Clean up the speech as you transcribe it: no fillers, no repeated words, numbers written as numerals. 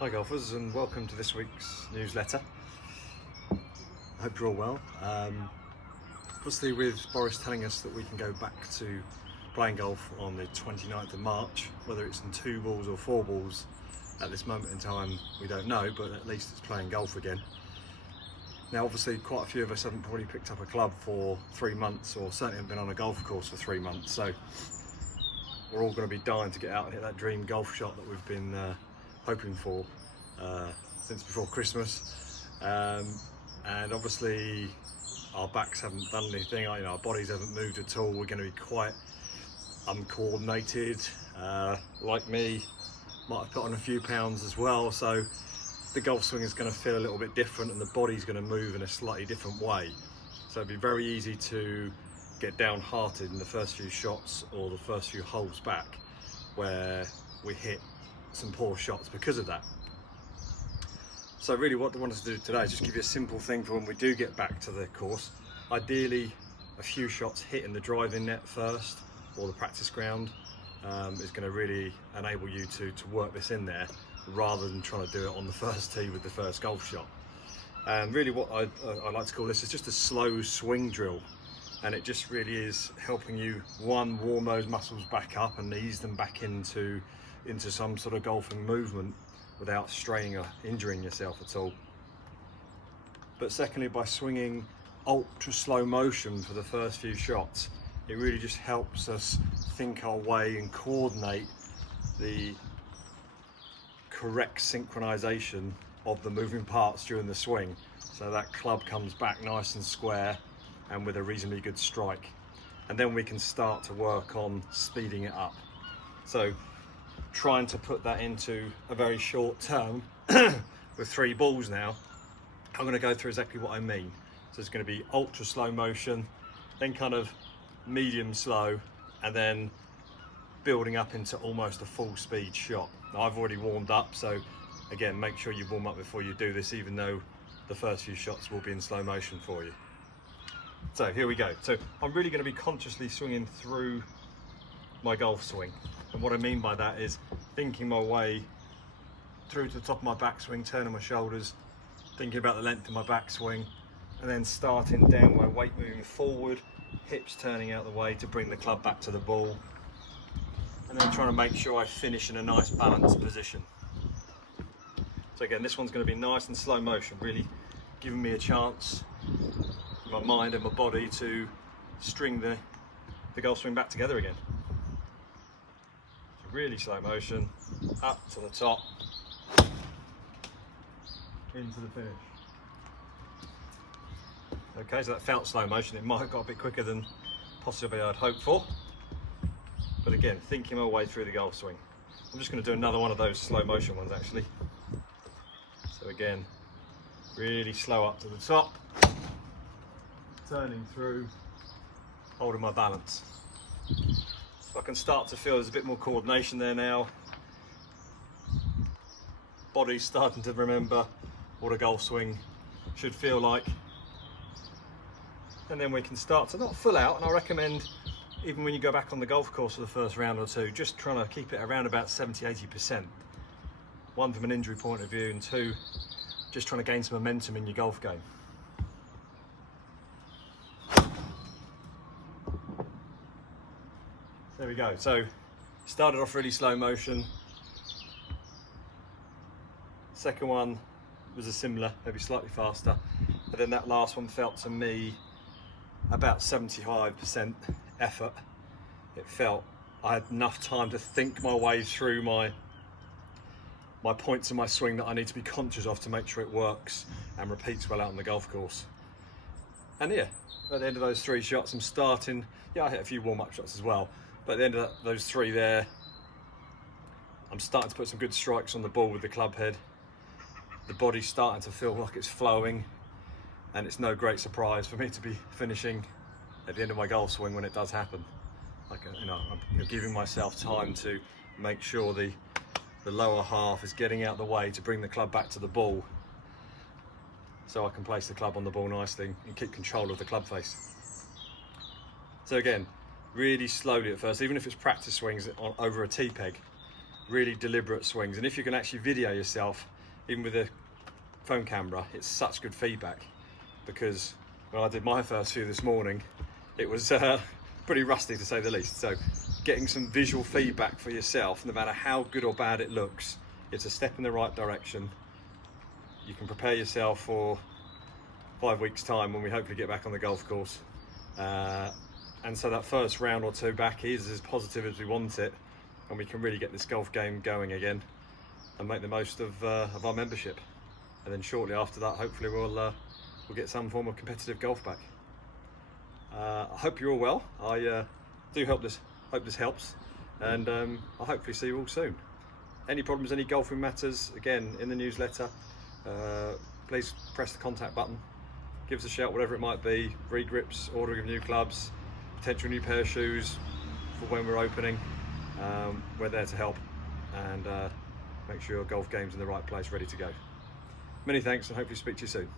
Hi golfers, and welcome to this week's newsletter. I hope you're all well. Obviously with Boris telling us that we can go back to playing golf on the 29th of March, whether it's in 2 balls or 4 balls at this moment in time we don't know, but at least it's playing golf again. Now obviously quite a few of us haven't probably picked up a club for 3 months, or certainly haven't been on a golf course for 3 months, so we're all going to be dying to get out and hit that dream golf shot that we've been hoping for since before Christmas, and obviously our backs haven't done anything, our bodies haven't moved at all. We're going to be quite uncoordinated, like me, might have put on a few pounds as well, so the golf swing is going to feel a little bit different and the body's going to move in a slightly different way, so it'd be very easy to get downhearted in the first few shots or the first few holes back where we hit some poor shots because of that. So really what I wanted to do today is just give you a simple thing for when we do get back to the course. Ideally a few shots hitting the driving net first or the practice ground is going to really enable you to work this in there rather than trying to do it on the first tee with the first golf shot. And really what I like to call this is just a slow swing drill, and it just really is helping you, one, warm those muscles back up and ease them back into some sort of golfing movement without straining or injuring yourself at all. But secondly, by swinging ultra slow motion for the first few shots, it really just helps us think our way and coordinate the correct synchronization of the moving parts during the swing, so that club comes back nice and square and with a reasonably good strike. And then we can start to work on speeding it up. So trying to put that into a very short term with 3 balls now, I'm going to go through exactly what I mean. So it's going to be ultra slow motion, then kind of medium slow, and then building up into almost a full speed shot. Now I've already warmed up, so again, make sure you warm up before you do this, even though the first few shots will be in slow motion for you. So here we go. So I'm really going to be consciously swinging through my golf swing. And what I mean by that is thinking my way through to the top of my backswing, turning my shoulders, thinking about the length of my backswing, and then starting down my weight moving forward, hips turning out the way to bring the club back to the ball, and then trying to make sure I finish in a nice balanced position. So again, this one's going to be nice and slow motion, really giving me a chance, my mind and my body, to string the golf swing back together again. Really slow motion, up to the top, into the finish. Okay, so that felt slow motion. It might have got a bit quicker than possibly I'd hoped for. But again, thinking my way through the golf swing. I'm just going to do another one of those slow motion ones actually. So again, really slow up to the top, turning through, holding my balance. I can start to feel there's a bit more coordination there now. Body's starting to remember what a golf swing should feel like. And then we can start to not full out, and I recommend even when you go back on the golf course for the first round or two, just trying to keep it around about 70-80%. One, from an injury point of view, and two, just trying to gain some momentum in your golf game. There we go. So started off really slow motion. Second one was a similar, maybe slightly faster. But then that last one felt to me about 75% effort. It felt I had enough time to think my way through my points in my swing that I need to be conscious of to make sure it works and repeats well out on the golf course. And yeah, at the end of those 3 shots, I'm starting, I hit a few warm-up shots as well. But at the end of those 3 there, I'm starting to put some good strikes on the ball with the club head. The body's starting to feel like it's flowing, and it's no great surprise for me to be finishing at the end of my golf swing when it does happen. Like, I'm giving myself time to make sure the lower half is getting out the way to bring the club back to the ball, so I can place the club on the ball nicely and keep control of the club face. So again, really slowly at first, even if it's practice swings over a tee peg, really deliberate swings. And if you can actually video yourself, even with a phone camera, it's such good feedback, because when I did my first few this morning, it was pretty rusty to say the least. So getting some visual feedback for yourself, no matter how good or bad it looks, it's a step in the right direction. You can prepare yourself for 5 weeks time when we hopefully get back on the golf course. And so that first round or two back is as positive as we want it, and we can really get this golf game going again and make the most of our membership. And then shortly after that, hopefully we'll get some form of competitive golf back. I hope you're all well. I do hope this helps, and I'll hopefully see you all soon. Any problems, any golfing matters, again, in the newsletter, please press the contact button. Give us a shout, whatever it might be, regrips, ordering of new clubs, potential new pair of shoes for when we're opening. We're there to help, and make sure your golf game's in the right place, ready to go. Many thanks, and hopefully speak to you soon.